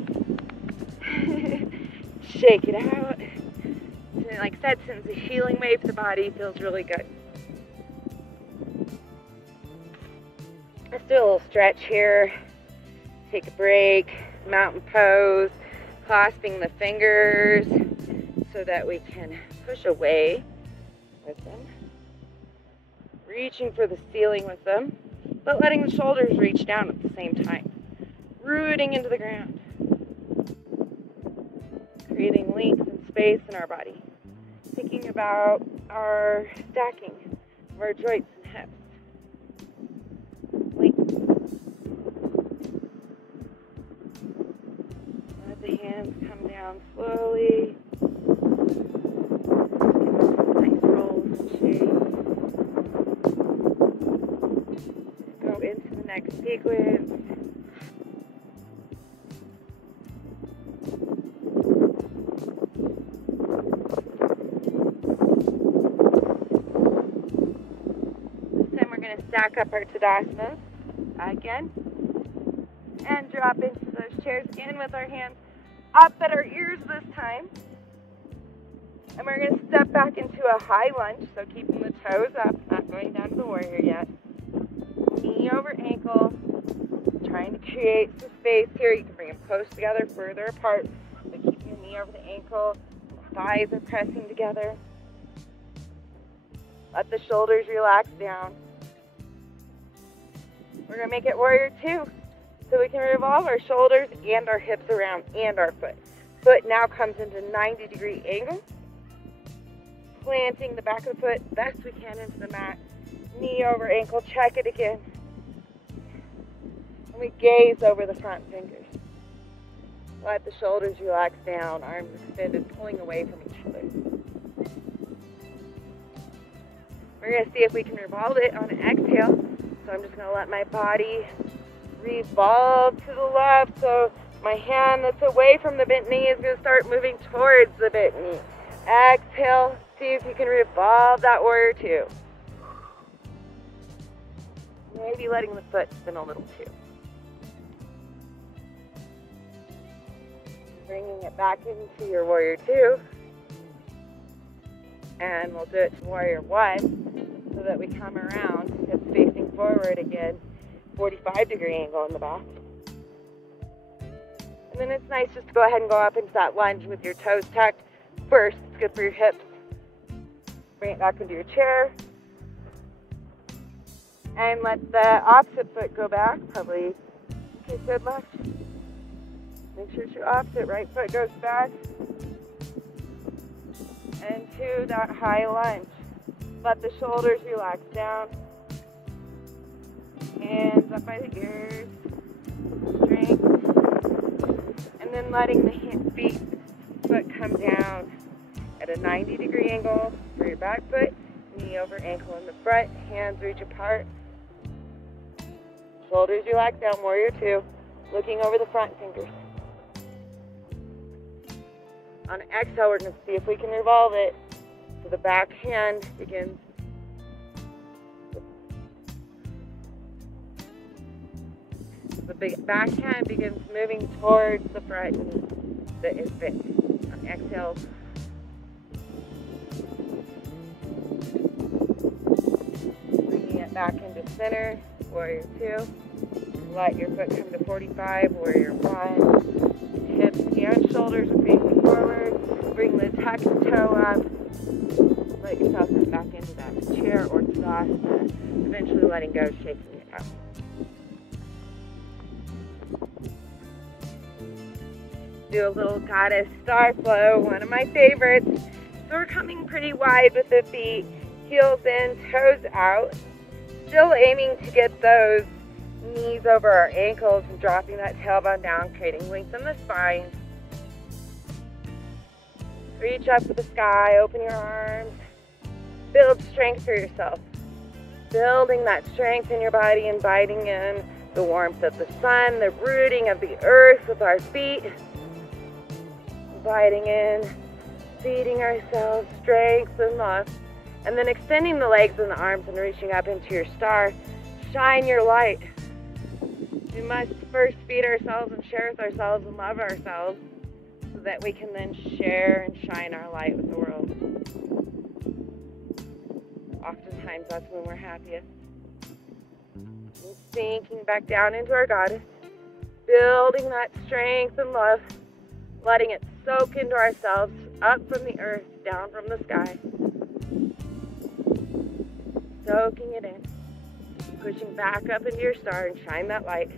Shake it out. And like I said, sends a healing wave to the body, feels really good. Let's do a little stretch here. Take a break. Mountain pose. Clasping the fingers so that we can push away with them. Reaching for the ceiling with them, but letting the shoulders reach down at the same time. Rooting into the ground. creating length and space in our body. Thinking about our stacking of our joints and hips. Length. Let the hands come down slowly. Nice rolls and shakes. Go into the next sequence. Stack up our Tadasana again and drop into those chairs in with our hands up at our ears this time. And we're going to step back into a high lunge, so keeping the toes up, not going down to the warrior yet. Knee over ankle, trying to create some space here. You can bring them close together, further apart, but keep your knee over the ankle. The thighs are pressing together. Let the shoulders relax down. We're going to make it warrior two, so we can revolve our shoulders and our hips around and our foot. Foot now comes into 90-degree angle, planting the back of the foot best we can into the mat. Knee over ankle, check it again. And we gaze over the front fingers. Let the shoulders relax down, arms extended, pulling away from each other. We're going to see if we can revolve it on an exhale. So I'm just going to let my body revolve to the left. So my hand that's away from the bent knee is going to start moving towards the bent knee. Exhale. See if you can revolve that warrior two. Maybe letting the foot spin a little too. Bringing it back into your warrior two. And we'll do it to warrior one. So that we come around, hips facing forward again, 45-degree angle in the back. And then it's nice just to go ahead and go up into that lunge with your toes tucked. First, it's good for your hips. Bring it back into your chair. And let the opposite foot go back, probably kick good left. Make sure it's your opposite, right foot goes back. And to that high lunge. Let the shoulders relax down. Hands up by the ears. Strength. And then letting the foot come down at a 90-degree angle for your back foot. Knee over ankle in the front. Hands reach apart. Shoulders relax down. Warrior two. Looking over the front fingers. On an exhale, we're going to see if we can revolve it. So the back hand begins. The back hand begins moving towards the front knee that is bent. On exhale. Bringing it back into center. Warrior two. Let your foot come to 45. Warrior one. Hips and shoulders are facing forward. Bring the tucked toe up. Let yourself come back into that chair or Tadasana, eventually letting go, shaking it out. Do a little goddess star flow, one of my favorites. So we're coming pretty wide with the feet, heels in, toes out. Still aiming to get those knees over our ankles and dropping that tailbone down, creating length in the spine. Reach up to the sky, open your arms. Build strength for yourself. Building that strength in your body, inviting in the warmth of the sun, the rooting of the earth with our feet. Inviting in, feeding ourselves strength and love. And then extending the legs and the arms and reaching up into your star. Shine your light. We must first feed ourselves and share with ourselves and love ourselves so that we can then share and shine our light with the world. Oftentimes that's when we're happiest. And sinking back down into our goddess, building that strength and love, letting it soak into ourselves, up from the earth, down from the sky. Soaking it in, pushing back up into your star and shine that light.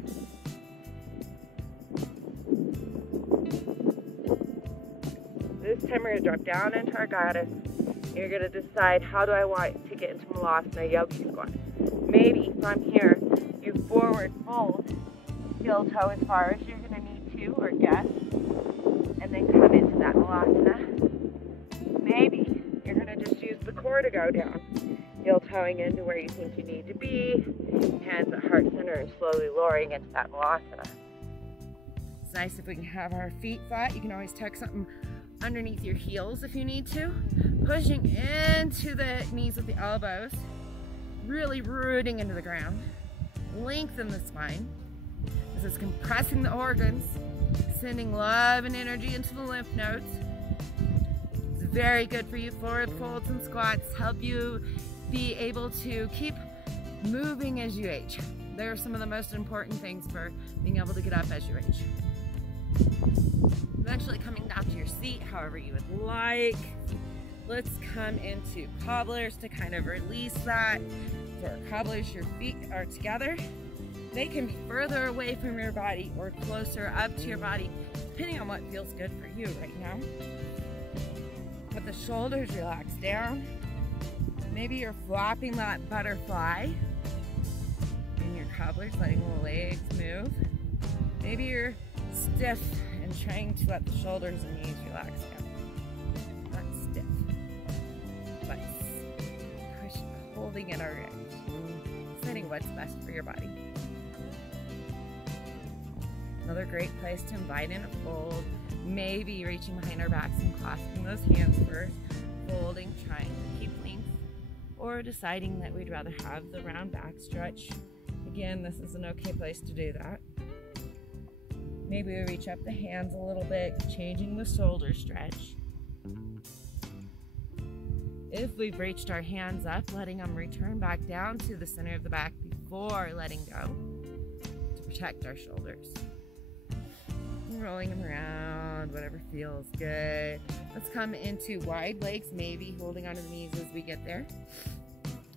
This time we're going to drop down into our goddess. You're going to decide, how do I want to get into Malasana Yogi Squat? Maybe from here, you forward fold, heel toe as far as you're going to need to or guess, and then come into that Malasana. Maybe you're going to just use the core to go down, heel toeing into where you think you need to be, hands at heart center, and slowly lowering into that Malasana. It's nice if we can have our feet flat. You can always tuck something underneath your heels if you need to. Pushing into the knees with the elbows, really rooting into the ground. Lengthen the spine. This is compressing the organs, sending love and energy into the lymph nodes. It's very good for you. Forward folds and squats help you be able to keep moving as you age. They're some of the most important things for being able to get up as you age. Eventually coming down to your seat, however you would like. Let's come into cobblers to kind of release that. For cobblers, your feet are together. They can be further away from your body or closer up to your body, depending on what feels good for you right now. With the shoulders relaxed down. Maybe you're flopping that butterfly in your cobblers, letting the legs move. Maybe you're stiff and trying to let the shoulders and knees relax down. Not stiff, but push, holding it already. Setting what's best for your body. Another great place to invite in a fold. Maybe reaching behind our backs and clasping those hands first. Folding, trying to keep length. Or deciding that we'd rather have the round back stretch. Again, this is an okay place to do that. Maybe we reach up the hands a little bit, changing the shoulder stretch. If we've reached our hands up, letting them return back down to the center of the back before letting go to protect our shoulders. Rolling them around, whatever feels good. Let's come into wide legs, maybe holding onto the knees as we get there.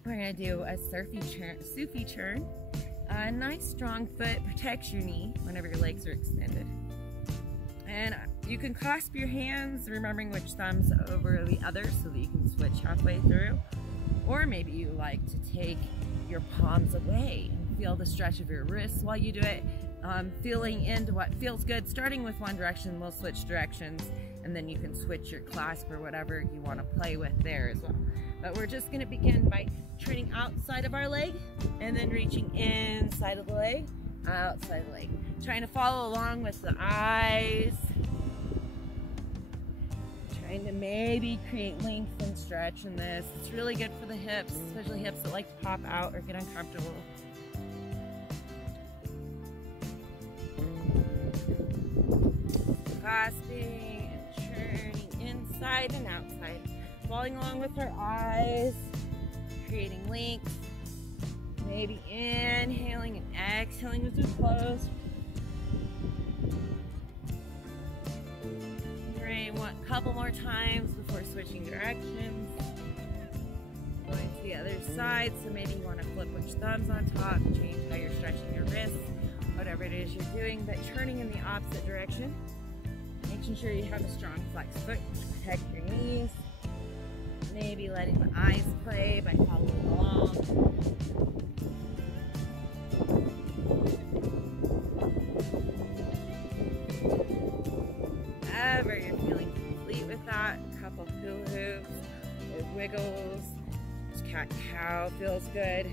We're gonna do a Sufi turn. A nice strong foot protects your knee whenever your legs are extended. And you can clasp your hands, remembering which thumb's over the other so that you can switch halfway through. Or maybe you like to take your palms away and feel the stretch of your wrists while you do it. Feeling into what feels good. Starting with one direction, we'll switch directions, and then you can switch your clasp or whatever you want to play with there as well. But we're just going to begin by turning outside of our leg and then reaching inside of the leg, outside the leg. Trying to follow along with the eyes. Trying to maybe create length and stretch in this. It's really good for the hips, especially hips that like to pop out or get uncomfortable. Clasping and turning inside and outside. Following along with our eyes, creating length. Maybe inhaling and exhaling with your closed. Great, one couple more times before switching directions. Going to the other side, so maybe you want to flip which thumb's on top, change how you're stretching your wrists, whatever it is you're doing, but turning in the opposite direction. Making sure you have a strong flex foot to protect your knees. Maybe letting the eyes play by following along. Whenever you're feeling complete with that, a couple hula hoops or wiggles. Cat-cow feels good.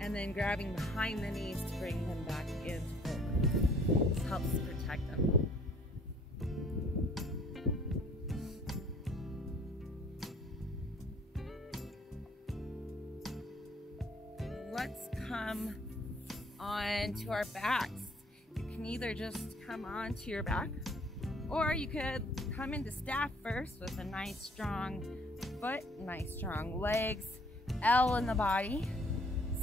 And then grabbing behind the knees to bring them back into forward. This helps protect them. Let's come on to our backs. You can either just come onto your back, or you could come into staff first with a nice strong foot, nice strong legs, L in the body.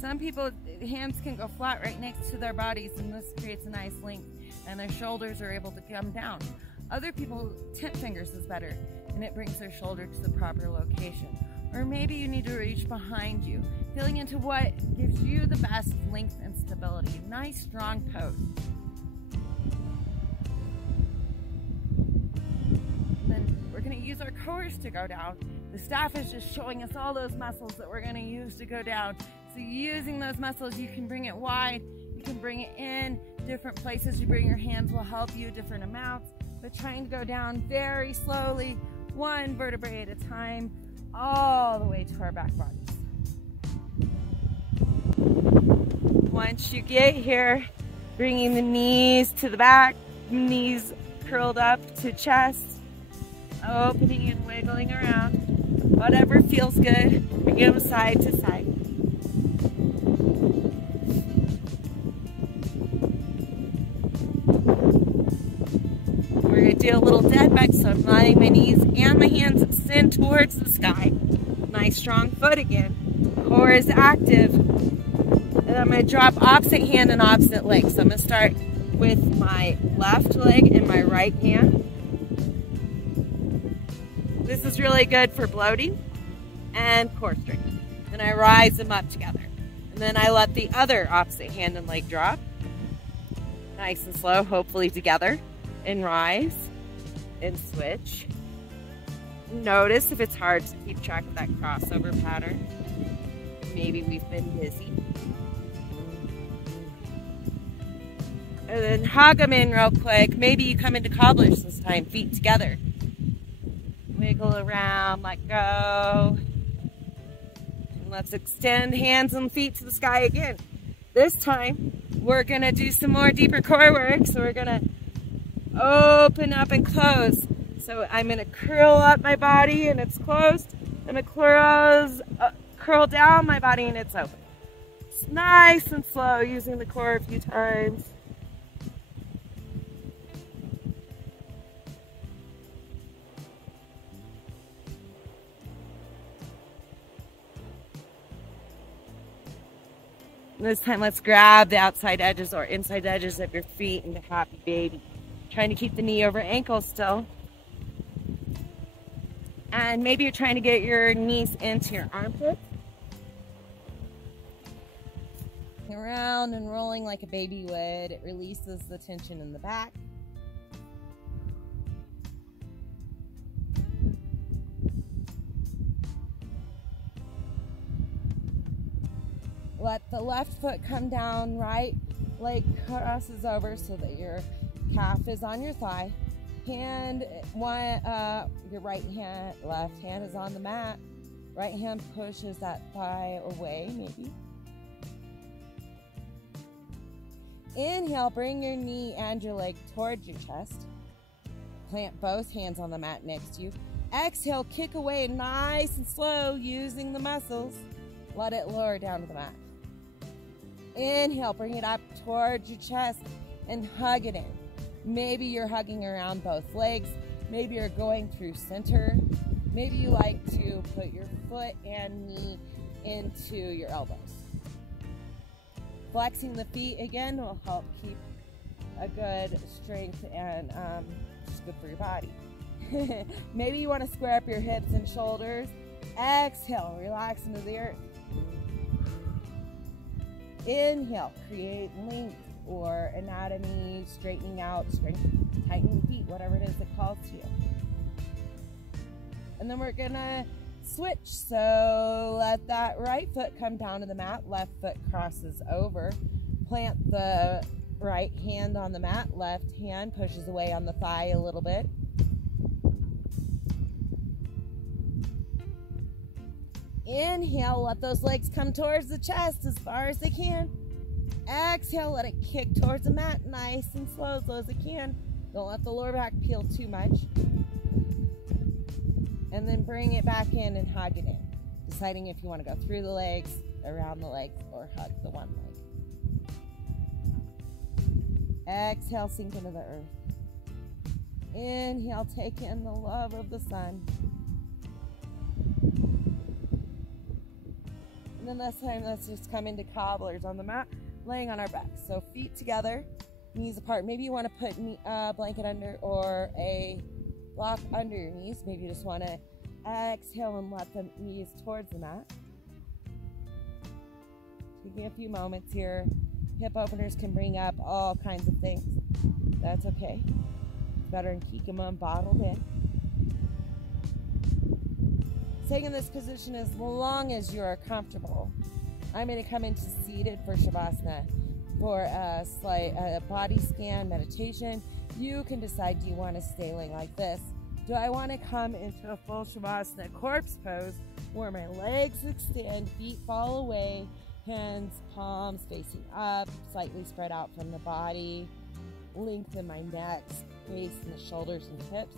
Some people, hands can go flat right next to their bodies, and this creates a nice length, and their shoulders are able to come down. Other people, tip fingers is better, and it brings their shoulder to the proper location. Or maybe you need to reach behind you, feeling into what gives you the best length and stability. Nice, strong pose. Then we're going use our cores to go down. The staff is just showing us all those muscles that we're gonna use to go down. So using those muscles, you can bring it wide, you can bring it in, different places you bring your hands will help you, different amounts, but trying to go down very slowly, one vertebrae at a time, all the way to our back bodies. Once you get here, bringing the knees to the back, knees curled up to chest, opening and wiggling around. Whatever feels good, bring them side to side. We're going to do a little dead bug, so I'm letting my knees and my hands extend towards the sky. Nice strong foot again. Core is active. And I'm going to drop opposite hand and opposite leg. So I'm going to start with my left leg and my right hand. This is really good for bloating and core strength. Then I rise them up together. And then I let the other opposite hand and leg drop. Nice and slow, hopefully together. And rise and switch. Notice if it's hard to keep track of that crossover pattern. Maybe we've been busy. And then hug them in real quick. Maybe you come into cobblers this time, feet together. Wiggle around, let go. And let's extend hands and feet to the sky again. This time, we're gonna do some more deeper core work. So we're gonna open up and close. So I'm gonna curl up my body and it's closed. I'm gonna curl down my body and it's open. It's nice and slow, using the core a few times. This time, let's grab the outside edges or inside edges of your feet into happy baby. Trying to keep the knee over ankle still. And maybe you're trying to get your knees into your armpits. Around and rolling like a baby would. It releases the tension in the back. Let the left foot come down, right leg crosses over so that your calf is on your thigh. Your right hand, left hand is on the mat. Right hand pushes that thigh away, maybe. Inhale, bring your knee and your leg towards your chest. Plant both hands on the mat next to you. Exhale, kick away nice and slow using the muscles. Let it lower down to the mat. Inhale, bring it up towards your chest and hug it in. Maybe you're hugging around both legs. Maybe you're going through center. Maybe you like to put your foot and knee into your elbows. Flexing the feet again will help keep a good strength and it's good for your body. Maybe you want to square up your hips and shoulders. Exhale, relax into the earth. Inhale, create length or anatomy, straightening out, tightening the feet, whatever it is that calls to you. And then we're gonna switch. So let that right foot come down to the mat, left foot crosses over. Plant the right hand on the mat, left hand pushes away on the thigh a little bit. Inhale, let those legs come towards the chest as far as they can. Exhale, let it kick towards the mat, nice and slow as it can. Don't let the lower back peel too much. And then bring it back in and hug it in. Deciding if you want to go through the legs, around the legs, or hug the one leg. Exhale, sink into the earth. Inhale, take in the love of the sun. And then this time, let's just come into cobblers on the mat, laying on our backs. So feet together, knees apart. Maybe you want to put a blanket under or a block under your knees. Maybe you just want to exhale and let the knees towards the mat. Taking a few moments here. Hip openers can bring up all kinds of things. That's okay. It's better than keeping them bottled in. Staying in this position as long as you are comfortable. I'm going to come into seated for Shavasana. For a slight body scan meditation, you can decide, do you want to stay laying like this? Do I want to come into a full Shavasana corpse pose where my legs extend, feet fall away, hands, palms facing up, slightly spread out from the body, lengthen my neck, face and the shoulders and hips?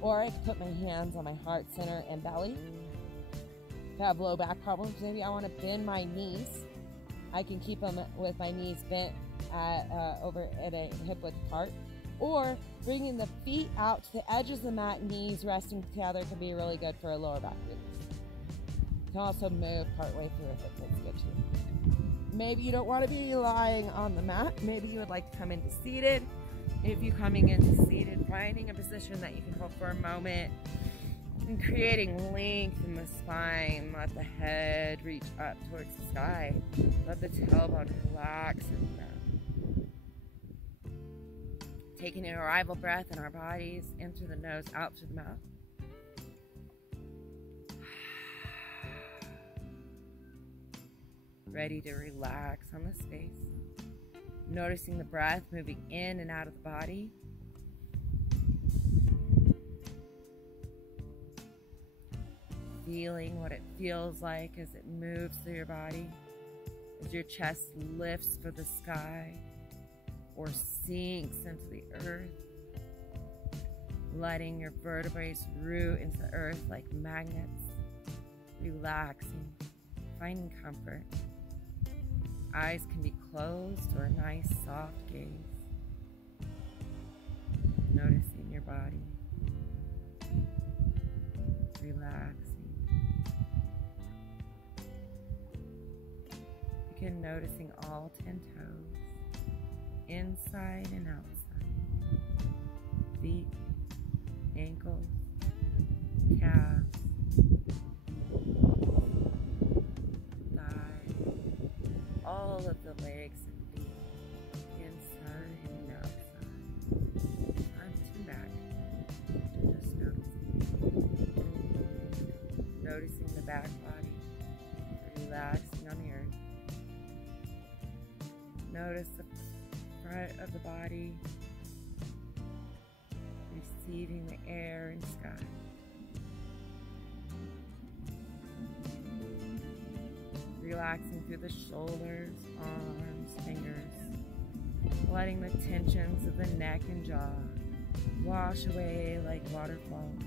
Or I could put my hands on my heart center and belly. If I have low back problems, maybe I want to bend my knees. I can keep them with my knees bent over at a hip width apart. Or bringing the feet out to the edges of the mat, knees resting together can be really good for a lower back release. You can also move partway through if it feels good to you. Maybe you don't want to be lying on the mat. Maybe you would like to come into seated. If you're coming into seated, finding a position that you can hold for a moment and creating length in the spine. Let the head reach up towards the sky. Let the tailbone relax in the mat. Taking an arrival breath in our bodies, in through the nose, out through the mouth. Ready to relax on the space. Noticing the breath moving in and out of the body. Feeling what it feels like as it moves through your body. As your chest lifts for the sky or sinks into the earth. Letting your vertebrae root into the earth like magnets. Relaxing, finding comfort. Eyes can be closed or a nice soft gaze. Noticing your body. Relaxing. Begin noticing all 10 toes, inside and outside. Feet, ankles, calves, all of the legs and feet, inside and outside, front and back, just noticing the back body, relaxing on the earth. Notice the front of the body, receiving the air and sky. Relaxing through the shoulders, arms, fingers, letting the tensions of the neck and jaw wash away like waterfalls,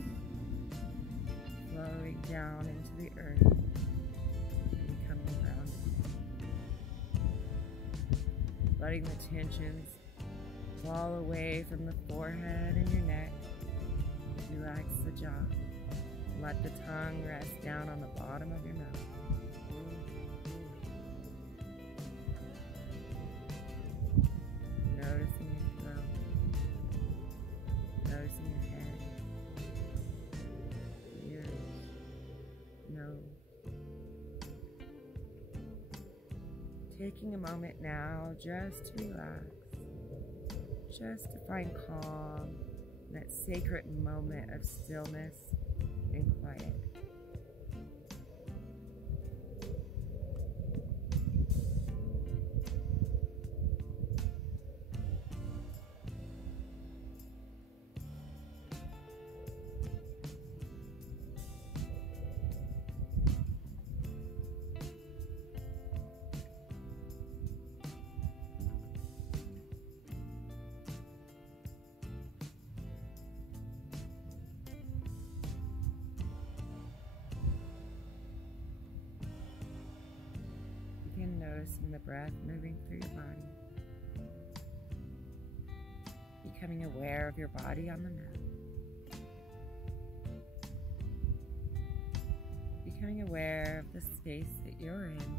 flowing down into the earth and becoming grounded. Letting the tensions fall away from the forehead and your neck. Relax the jaw. Let the tongue rest down on the bottom of your mouth. Noticing your throat, noticing your head, ears, nose. Taking a moment now just to relax, just to find calm, that sacred moment of stillness and quiet. Noticing the breath moving through your body. Becoming aware of your body on the mat. Becoming aware of the space that you're in.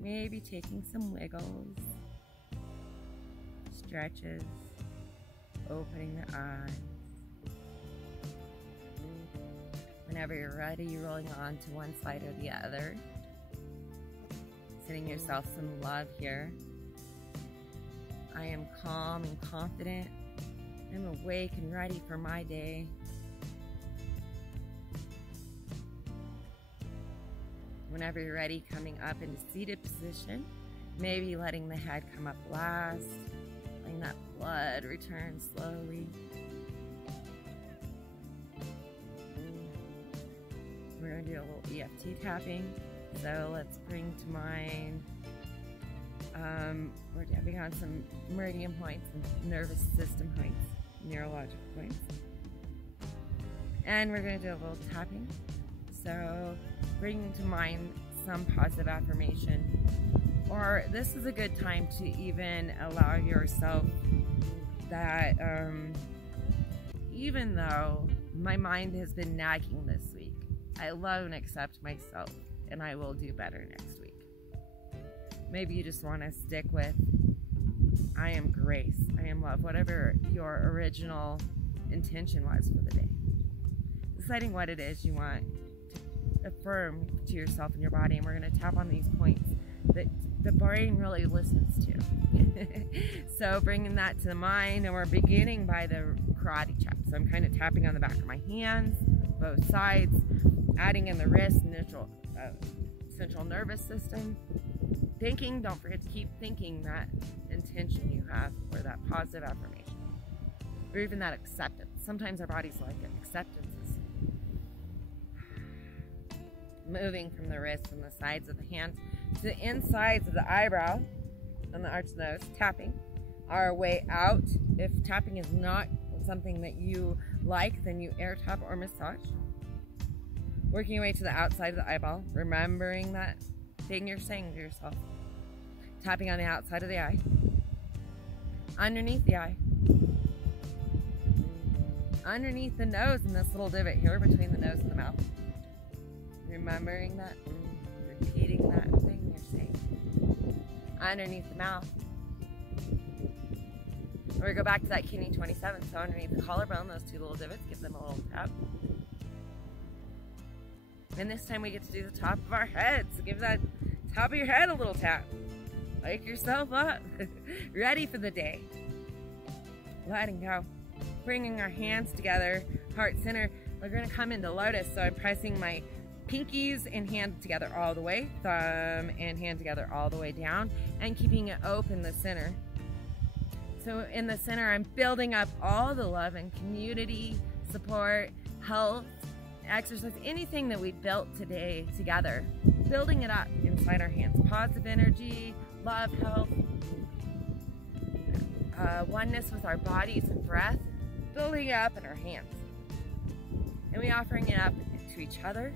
Maybe taking some wiggles, stretches, opening the eyes. Whenever you're ready, rolling on to one side or the other. Sending yourself some love here. I am calm and confident I'm awake and ready for my day. Whenever you're ready, coming up into seated position, maybe letting the head come up last, letting that blood return slowly. We're going to do a little EFT tapping. So let's bring to mind, we're tapping on some meridian points and nervous system points, neurological points. And we're going to do a little tapping. So bringing to mind some positive affirmation. Or this is a good time to even allow yourself that even though my mind has been nagging this week, I love and accept myself, and I will do better next week. Maybe you just want to stick with, I am grace, I am love, whatever your original intention was for the day. Deciding what it is you want to affirm to yourself and your body, and we're going to tap on these points that the brain really listens to. So bringing that to the mind, and we're beginning by the karate chop. So I'm kind of tapping on the back of my hands, both sides, adding in the wrist, central nervous system. Thinking, don't forget to keep thinking that intention you have, or that positive affirmation, or even that acceptance. Sometimes our bodies like it. Acceptance is moving from the wrist and the sides of the hands to the insides of the eyebrow and the arch of the nose, tapping our way out. If tapping is not something that you like, then you air tap or massage. Working your way to the outside of the eyeball, remembering that thing you're saying to yourself. Tapping on the outside of the eye, underneath the eye, underneath the nose, and this little divot here between the nose and the mouth. Remembering that, repeating that thing you're saying. Underneath the mouth. Or we go back to that kidney 27, so underneath the collarbone, those two little divots, give them a little tap. And this time we get to do the top of our head, so give that top of your head a little tap. Wake yourself up. Ready for the day. Letting go. Bringing our hands together, heart center. We're going to come into lotus, so I'm pressing my pinkies and hand together all the way, thumb and hand together all the way down, and keeping it open the center. So in the center, I'm building up all the love and community, support, health, exercise, anything that we built today together, building it up inside our hands. Positive energy, love, health, oneness with our bodies and breath, building it up in our hands. And we offering it up to each other,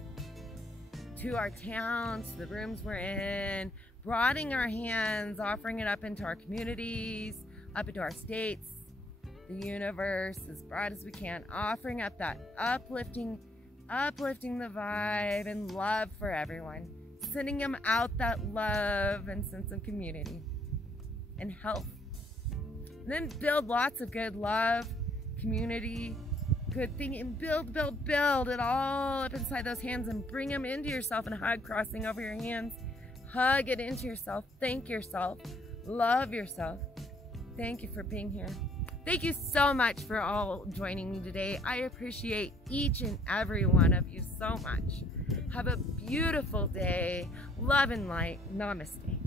to our towns, to the rooms we're in, broadening our hands, offering it up into our communities, up into our states, the universe, as broad as we can, offering up that uplifting the vibe and love for everyone, sending them out that love and sense of community and health. And then build lots of good love, community, good thing, and build it all up inside those hands, and bring them into yourself and hug, crossing over your hands. Hug it into yourself. Thank yourself. Love yourself. Thank you for being here. Thank you so much for all joining me today. I appreciate each and every one of you so much. Have a beautiful day. Love and light. Namaste.